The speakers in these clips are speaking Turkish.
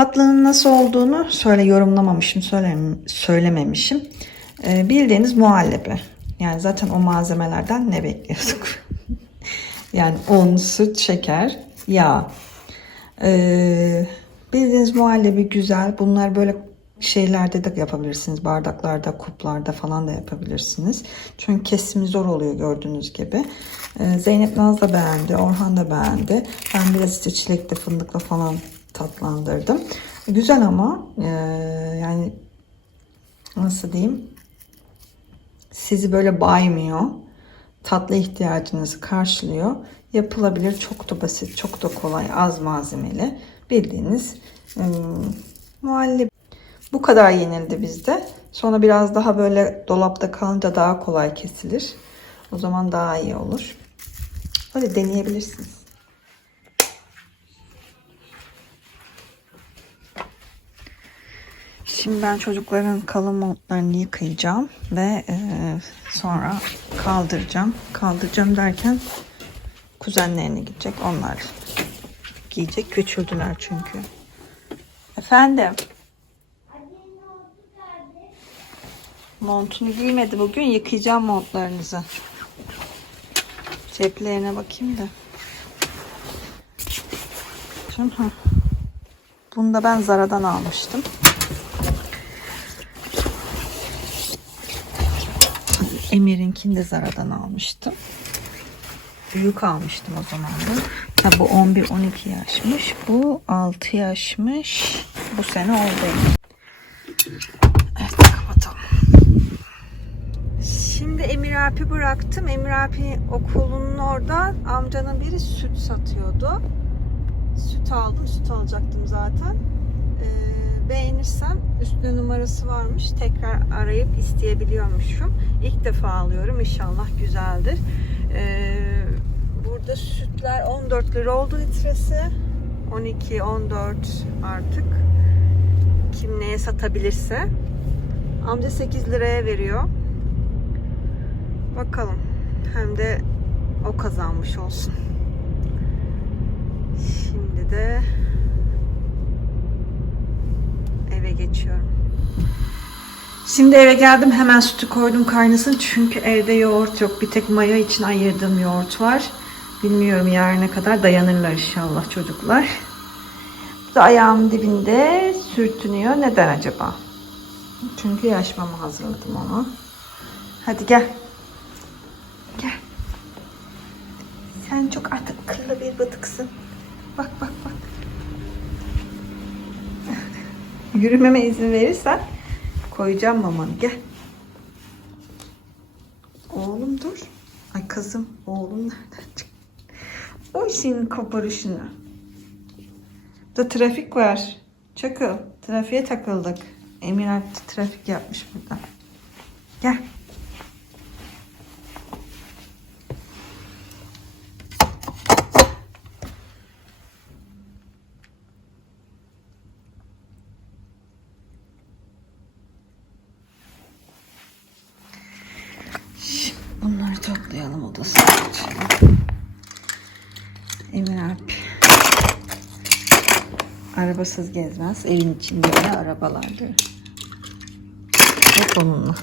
Tatlının nasıl olduğunu söyle yorumlamamışım, söylem, söylememişim. Ee, bildiğiniz muhallebi. Yani zaten o malzemelerden ne bekliyorduk? yani un, süt, şeker, yağ. Ee, bildiğiniz muhallebi güzel. Bunlar böyle şeylerde de yapabilirsiniz. Bardaklarda, kuplarda falan da yapabilirsiniz. Çünkü kesimi zor oluyor gördüğünüz gibi. Ee, Zeynep Naz da beğendi. Orhan da beğendi. Ben biraz işte çilekli, fındıkla falan tatlandırdım. Güzel ama e, yani nasıl diyeyim sizi böyle baymıyor. Tatlı ihtiyacınızı karşılıyor. Yapılabilir. Çok da basit, çok da kolay, az malzemeli. Bildiğiniz e, muhallebi. Bu kadar yenildi bizde. Sonra biraz daha böyle dolapta kalınca daha kolay kesilir. O zaman daha iyi olur. Öyle deneyebilirsiniz. Şimdi ben çocukların kalın montlarını yıkayacağım ve e, sonra kaldıracağım. Kaldıracağım derken kuzenlerine gidecek. Onlar giyecek. Küçüldüler çünkü. Efendim? Montunu giymedi bugün. Yıkayacağım montlarınızı. Ceplerine bakayım da. Şimdi. Bunu da ben Zara'dan almıştım. Emir'inkini de Zara'dan almıştım. Büyük almıştım o zaman da. Ha, bu 11-12 yaşmış. Bu 6 yaşmış. Bu sene oldu. Evet kapatalım. Şimdi Emir Alp'i bıraktım. Emir Alp'i okulunun orada amcanın biri süt satıyordu. Süt aldım. Süt alacaktım zaten. Beğenirsem üstüne numarası varmış. Tekrar arayıp isteyebiliyormuşum. İlk defa alıyorum. İnşallah güzeldir. Ee, burada sütler 14 lira oldu litresi. 12, 14 artık. Kim neye satabilirse. Amca 8 liraya veriyor. Bakalım. Hem de o kazanmış olsun. Şimdi de eve geçiyorum. Şimdi eve geldim hemen sütü koydum kaynasın çünkü evde yoğurt yok. Bir tek maya için ayırdığım yoğurt var. Bilmiyorum yarına kadar dayanırlar inşallah çocuklar. Bu da ayağımın dibinde sürtünüyor. Neden acaba? Çünkü yaşmamı hazırladım onu. Hadi gel. Gel. Sen çok artık akıllı bir bıtıksın. Bak bak bak. Yürümeme izin verirsen koyacağım mamanı. Gel. Oğlum dur. Ay kızım oğlum nereden çıktı? Oy senin koparışını. Da trafik var. Çakıl. Trafiğe takıldık. Emir trafik yapmış burada. Gel. Şimdi bunları toplayalım odasına geçelim. Emir Alp arabasız gezmez. Evin içinde de arabalardır. Hep onunla.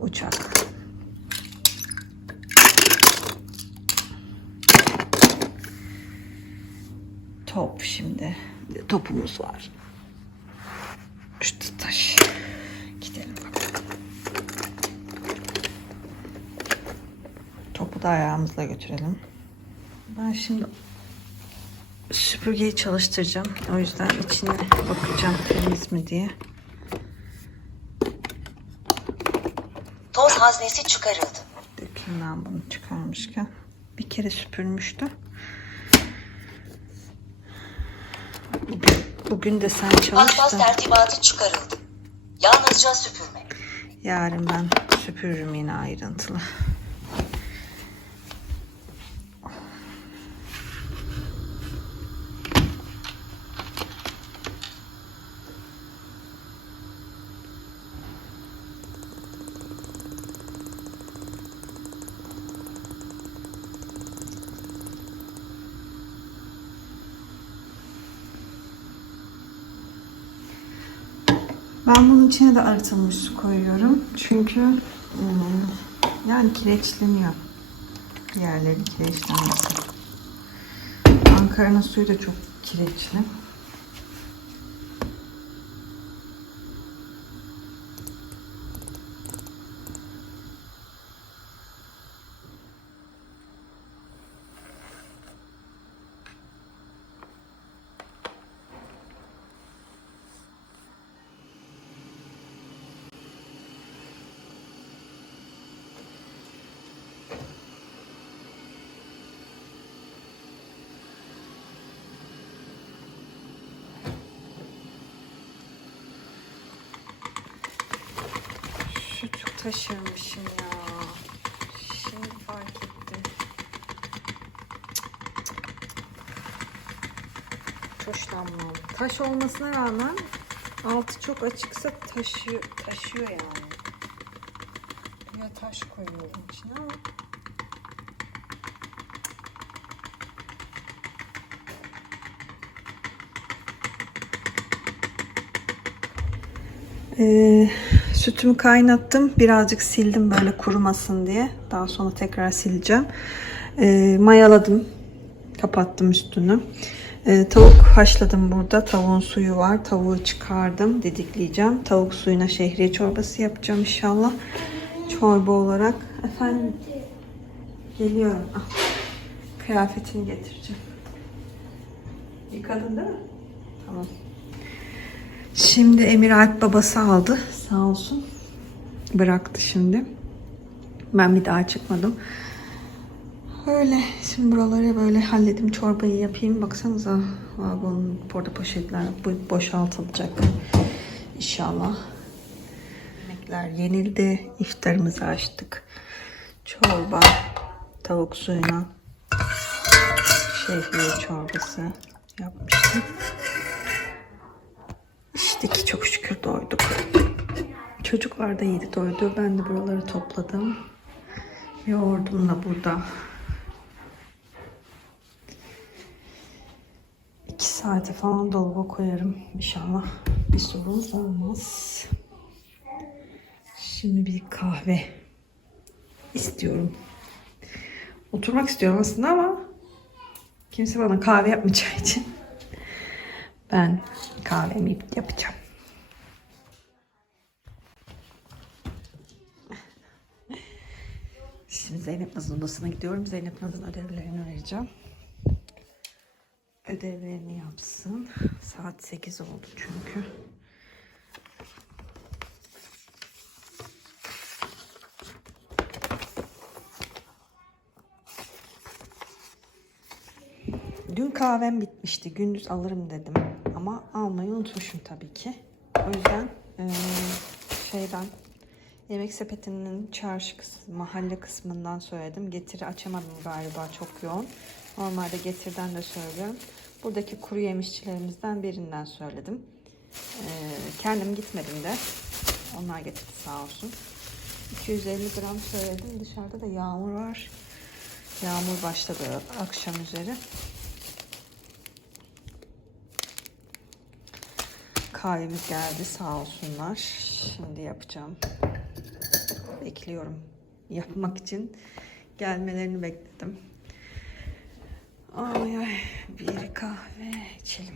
Uçak. Top şimdi. Topumuz var. Şu taş. Gidelim. Topu da ayağımızla götürelim. Ben şimdi süpürgeyi çalıştıracağım. O yüzden içine bakacağım temiz mi diye. Toz haznesi çıkarıldı. Dökeyim ben bunu çıkarmışken. Bir kere süpürmüştü. Bugün, bugün de sen çalıştın. tertibatı çıkarıldı. Yalnızca süpürme. Yarın ben süpürürüm yine ayrıntılı. Ben bunun içine de arıtılmış su koyuyorum. Çünkü ım, yani kireçleniyor. Yerleri kireçlenmesin. Ankara'nın suyu da çok kireçli. Taşırmışım ya. Şimdi fark ettim. Tuş damla. Taş olmasına rağmen altı çok açıksa taşıyor, taşıyor yani. Ya taş koyuyorum içine ama. Ee, sütümü kaynattım. Birazcık sildim böyle kurumasın diye. Daha sonra tekrar sileceğim. Ee, mayaladım. Kapattım üstünü. Ee, tavuk haşladım burada. Tavuğun suyu var. Tavuğu çıkardım. Didikleyeceğim. Tavuk suyuna şehriye çorbası yapacağım inşallah. Çorba olarak. Efendim. Geliyorum. Ah, kıyafetini getireceğim. Yıkadın değil mi? Tamam. Şimdi Emir Alp babası aldı. Sağ olsun. Bıraktı şimdi. Ben bir daha çıkmadım. Öyle. Şimdi buraları böyle halledim. Çorbayı yapayım. Baksanıza vagonun porta poşetler boşaltılacak. İnşallah. Yemekler yenildi. İftarımızı açtık. Çorba, tavuk suyuna şehriye çorbası yapmıştım. Ki çok şükür doyduk. Çocuklar da yedi doydu. Ben de buraları topladım. Yoğurdum da burada. İki saate falan dolaba koyarım. İnşallah bir sorunuz olmaz. Şimdi bir kahve istiyorum. Oturmak istiyorum aslında ama kimse bana kahve yapmayacağı için ben kahvemi yapacağım. Şimdi Zeynep Naz'ın odasına gidiyorum. Zeynep Naz'ın ödevlerini arayacağım. Ödevlerini yapsın. Saat 8 oldu çünkü. Dün kahvem bitmişti. Gündüz alırım dedim. Ama almayı unutmuşum tabii ki. O yüzden eee, şeyden yemek sepetinin çarşı kısmı, mahalle kısmından söyledim. Getiri açamadım galiba çok yoğun. Normalde getirden de söylüyorum. Buradaki kuru yemişçilerimizden birinden söyledim. Eee, kendim gitmedim de. Onlar getirdi sağ olsun. 250 gram söyledim. Dışarıda da yağmur var. Yağmur başladı akşam üzeri. Kahvemiz geldi sağ olsunlar. Şimdi yapacağım. Bekliyorum. Yapmak için gelmelerini bekledim. Ay ay bir kahve içelim.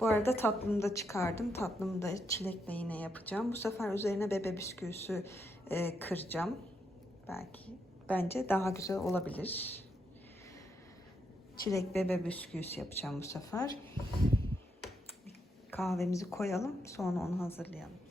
Bu arada tatlımı da çıkardım. Tatlımı da çilekle yine yapacağım. Bu sefer üzerine bebe bisküvisi e, kıracağım. Belki bence daha güzel olabilir. Çilek bebe bisküvisi yapacağım bu sefer. Kahvemizi koyalım. Sonra onu hazırlayalım.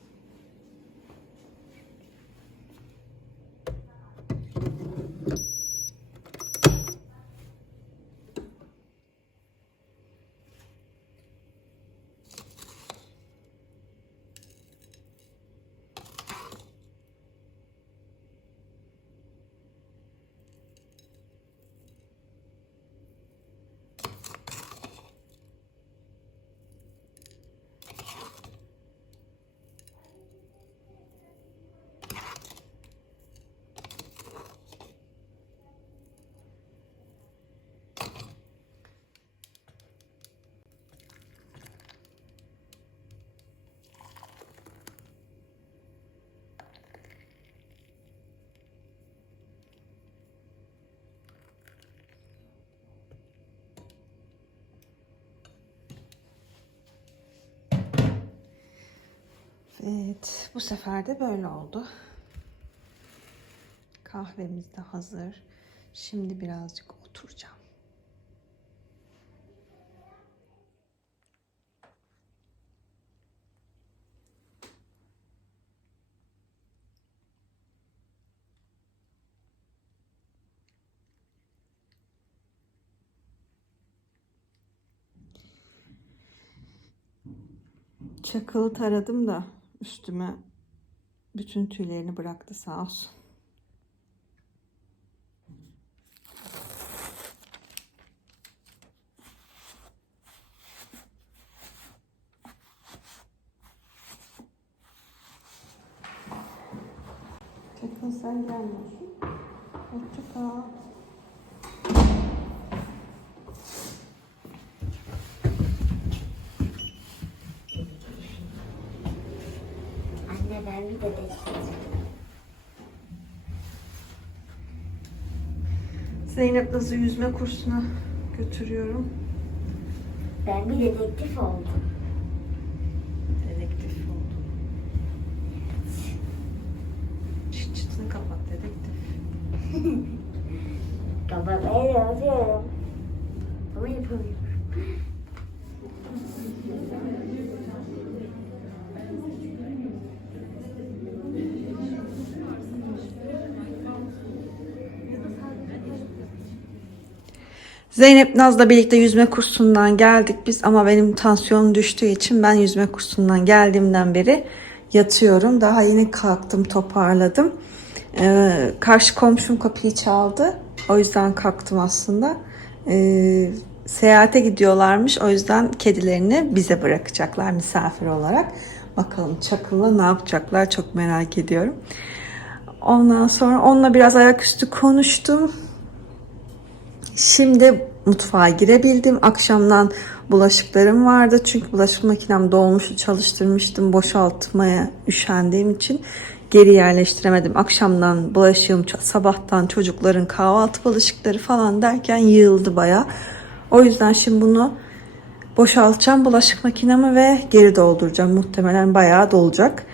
Evet, bu sefer de böyle oldu. Kahvemiz de hazır. Şimdi birazcık oturacağım. Çakılı taradım da üstüme bütün tüylerini bıraktı sağ olsun. Çakıl sen gelmiyorsun. Hoşça kal. Anne ben bir bebek istiyorum. Zeynep Naz'ı yüzme kursuna götürüyorum. Ben bir dedektif oldum. Dedektif oldum. Çıt çıtını kapat dedektif. Kapatmaya yazıyorum. Ama yapamıyorum. Zeynep Naz'la birlikte yüzme kursundan geldik biz ama benim tansiyonum düştüğü için ben yüzme kursundan geldiğimden beri yatıyorum. Daha yeni kalktım toparladım. Ee, karşı komşum kapıyı çaldı. O yüzden kalktım aslında. Ee, seyahate gidiyorlarmış. O yüzden kedilerini bize bırakacaklar misafir olarak. Bakalım Çakıl'la ne yapacaklar çok merak ediyorum. Ondan sonra onunla biraz ayaküstü konuştum. Şimdi mutfağa girebildim. Akşamdan bulaşıklarım vardı. Çünkü bulaşık makinem dolmuş çalıştırmıştım. Boşaltmaya üşendiğim için geri yerleştiremedim. Akşamdan bulaşığım sabahtan çocukların kahvaltı bulaşıkları falan derken yığıldı baya. O yüzden şimdi bunu boşaltacağım bulaşık makinemi ve geri dolduracağım. Muhtemelen bayağı dolacak.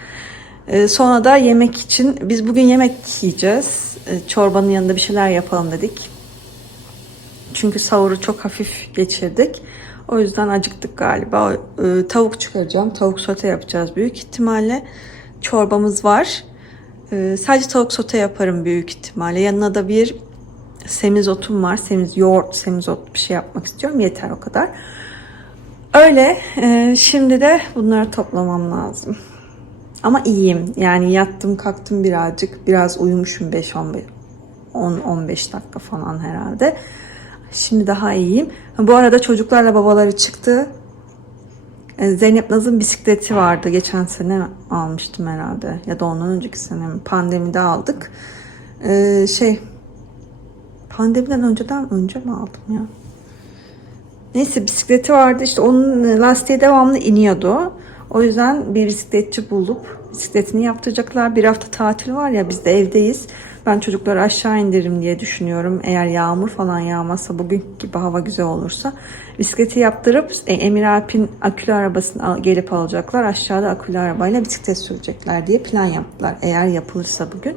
Ee, sonra da yemek için biz bugün yemek yiyeceğiz. Ee, çorbanın yanında bir şeyler yapalım dedik. Çünkü sahuru çok hafif geçirdik. O yüzden acıktık galiba. Ee, tavuk çıkaracağım. Tavuk sote yapacağız büyük ihtimalle. Çorbamız var. Ee, sadece tavuk sote yaparım büyük ihtimalle. Yanına da bir semizotum var. Semiz yoğurt, semizot bir şey yapmak istiyorum. Yeter o kadar. Öyle. Ee, şimdi de bunları toplamam lazım. Ama iyiyim. Yani yattım kalktım birazcık. Biraz uyumuşum 5-15 10-15 dakika falan herhalde. Şimdi daha iyiyim. Bu arada çocuklarla babaları çıktı. Ee, Zeynep Naz'ın bisikleti vardı. Geçen sene almıştım herhalde. Ya da ondan önceki sene mi? Pandemide aldık. Ee, şey pandemiden önceden önce mi aldım ya? Neyse bisikleti vardı işte onun lastiği devamlı iniyordu. O yüzden bir bisikletçi bulup bisikletini yaptıracaklar. Bir hafta tatil var ya biz de evdeyiz. Ben çocukları aşağı indiririm diye düşünüyorum. Eğer yağmur falan yağmazsa bugün gibi hava güzel olursa bisikleti yaptırıp e, Emir Alp'in akülü arabasını al- gelip alacaklar. Aşağıda akülü arabayla bisiklet sürecekler diye plan yaptılar. Eğer yapılırsa bugün.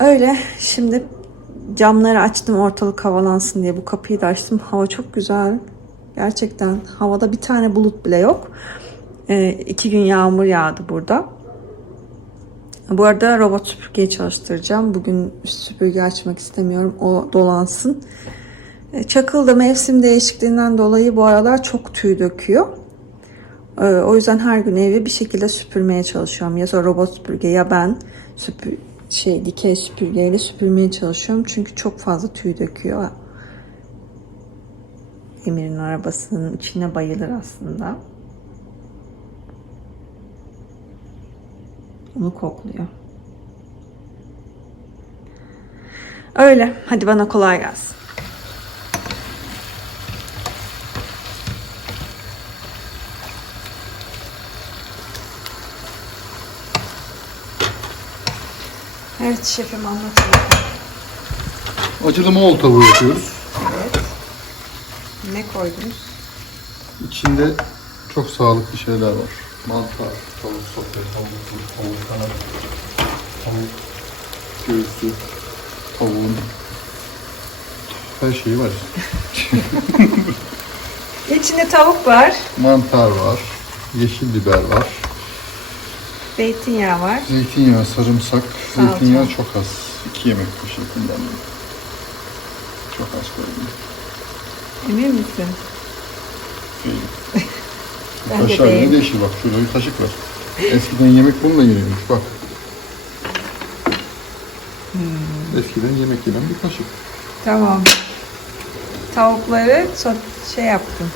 Öyle şimdi camları açtım ortalık havalansın diye bu kapıyı da açtım. Hava çok güzel. Gerçekten havada bir tane bulut bile yok. Ee, iki gün yağmur yağdı burada. Bu arada robot süpürgeyi çalıştıracağım. Bugün süpürge açmak istemiyorum. O dolansın. Ee, Çakıl da mevsim değişikliğinden dolayı bu aralar çok tüy döküyor. Ee, O yüzden her gün evi bir şekilde süpürmeye çalışıyorum. Ya robot süpürge ya ben süpür şey dikey süpürgeyle süpürmeye çalışıyorum. Çünkü çok fazla tüy döküyor. Emir'in arabasının içine bayılır aslında. Onu kokluyor. Öyle. Hadi bana kolay gelsin. Evet şefim anlatın. Acılı Moğol tavuğu yapıyoruz. Evet. Ne koydunuz? İçinde çok sağlıklı şeyler var. Mantar, tavuk sote, tavuk kuru, tavuk kanat, tavuk göğsü, tavuğun her şeyi var. İçinde tavuk var, Mantar var, yeşil biber var, zeytinyağı var. zeytinyağı, sarımsak. Salça. Zeytinyağı çok az. 2 yemek kaşığı kullandım. Çok az koydum. Emin misin? Değil. Ben de Kaşar yine değilim. değişir bak. Şurada bir kaşık var. Eskiden yemek bununla yenilmiş bak. Hmm. Eskiden yemek yenen bir kaşık. Tamam. Tavukları so- şey yaptım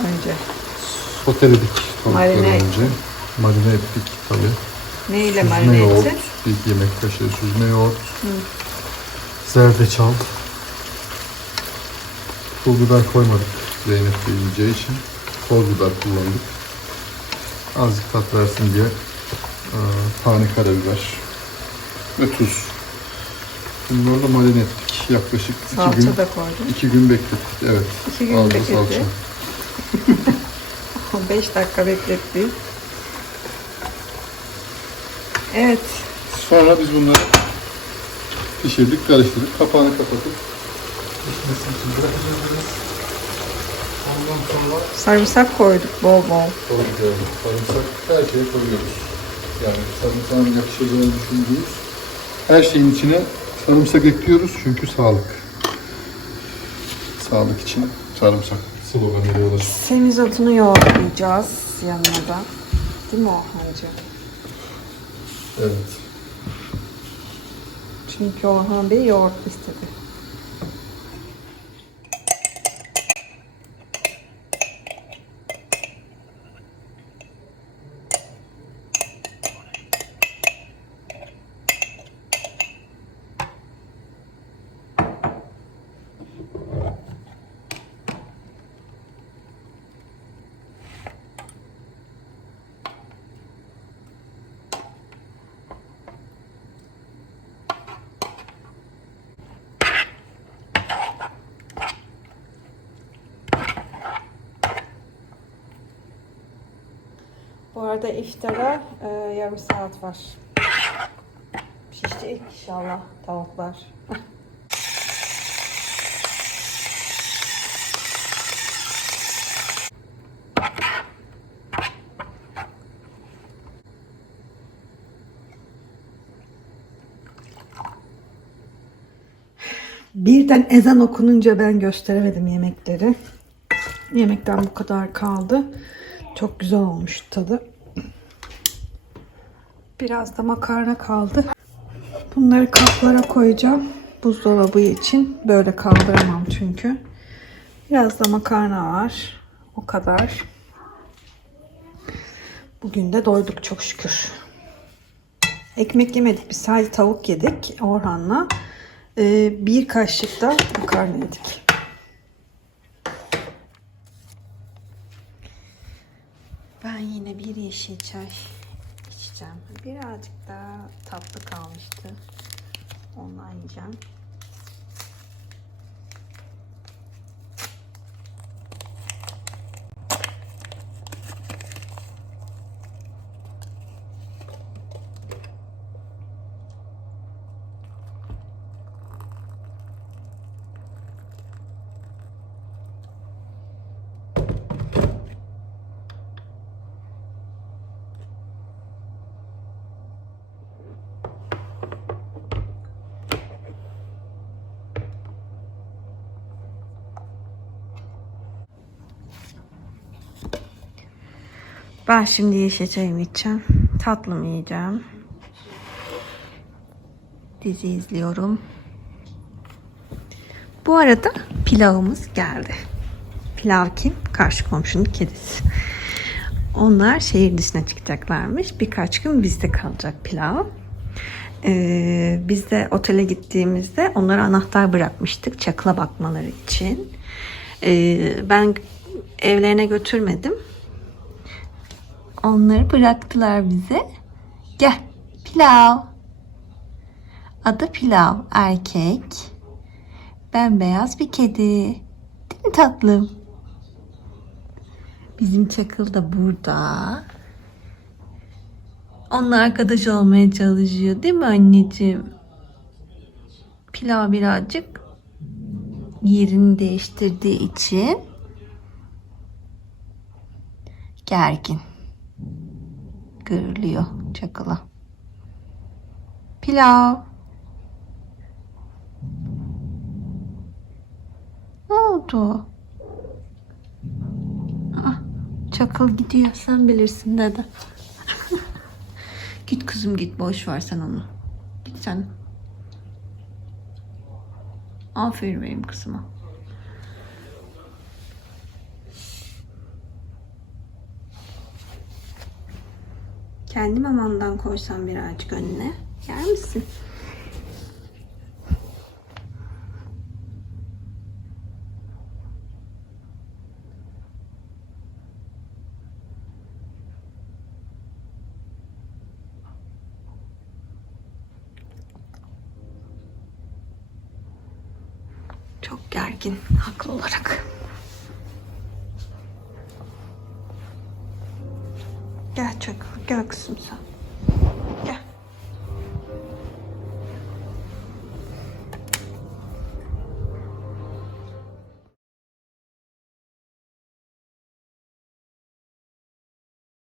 önce. Soteledik tavukları Marine önce. Marine ettik tabii. Neyle Süzme marine yoğurt, ettin? bir yemek kaşığı süzme yoğurt. Zerdeçal. Pul biber koymadık Zeynep de yiyeceği için. Toz biber kullandık. Azıcık tat versin diye e, tane karabiber ve tuz. Bunları da marine ettik. Yaklaşık iki Salça gün, da koydum. iki gün beklettik. Evet. İki gün bekletti. salça. 5 dakika beklettik. Evet. Sonra biz bunları pişirdik, karıştırdık. Kapağını kapatıp pişmesi için bırakacağız. Ondan sonra Sarımsak koyduk bol bol. koyuyoruz. Sarımsak her şeye koyuyoruz. Yani sarımsağın yakışacağını düşündüğümüz her şeyin içine sarımsak ekliyoruz çünkü sağlık. Sağlık için sarımsak sloganı çıktı. Semizotunu yoğurtlayacağız yanına da. Değil mi Orhancığım? Evet. Çünkü Orhan Bey yoğurt istedi. Arda iftara e, yarım saat var. Pişecek inşallah tavuklar. Birden ezan okununca ben gösteremedim yemekleri. Yemekten bu kadar kaldı. Çok güzel olmuş tadı. Biraz da makarna kaldı. Bunları kaplara koyacağım. Buzdolabı için. Böyle kaldıramam çünkü. Biraz da makarna var. O kadar. Bugün de doyduk çok şükür. Ekmek yemedik. Biz sadece tavuk yedik Orhan'la. Ee, bir kaşık da makarna yedik. Ben yine bir yeşil çay içeceğim. Birazcık daha tatlı kalmıştı. Ondan yiyeceğim. Ben şimdi yeşil çayımı içeceğim. Tatlımı yiyeceğim. Dizi izliyorum. Bu arada pilavımız geldi. Pilav kim? Karşı komşunun kedisi. Onlar şehir dışına çıkacaklarmış. Birkaç gün bizde kalacak pilav. Ee, biz de otele gittiğimizde onlara anahtar bırakmıştık çakıla bakmaları için. Ee, ben evlerine götürmedim. Onları bıraktılar bize. Gel. Pilav. Adı Pilav. Erkek. Bembeyaz bir kedi. Değil mi tatlım? Bizim çakıl da burada. Onunla arkadaş olmaya çalışıyor. Değil mi anneciğim? Pilav birazcık yerini değiştirdiği için gergin görülüyor çakıla. Pilav. Ne oldu? Ah, çakıl gidiyor. Sen bilirsin dede. git kızım git. Boş ver sen onu. Git sen. Aferin benim kızıma. Kendi mamamdan koysam birazcık önüne. Yer misin?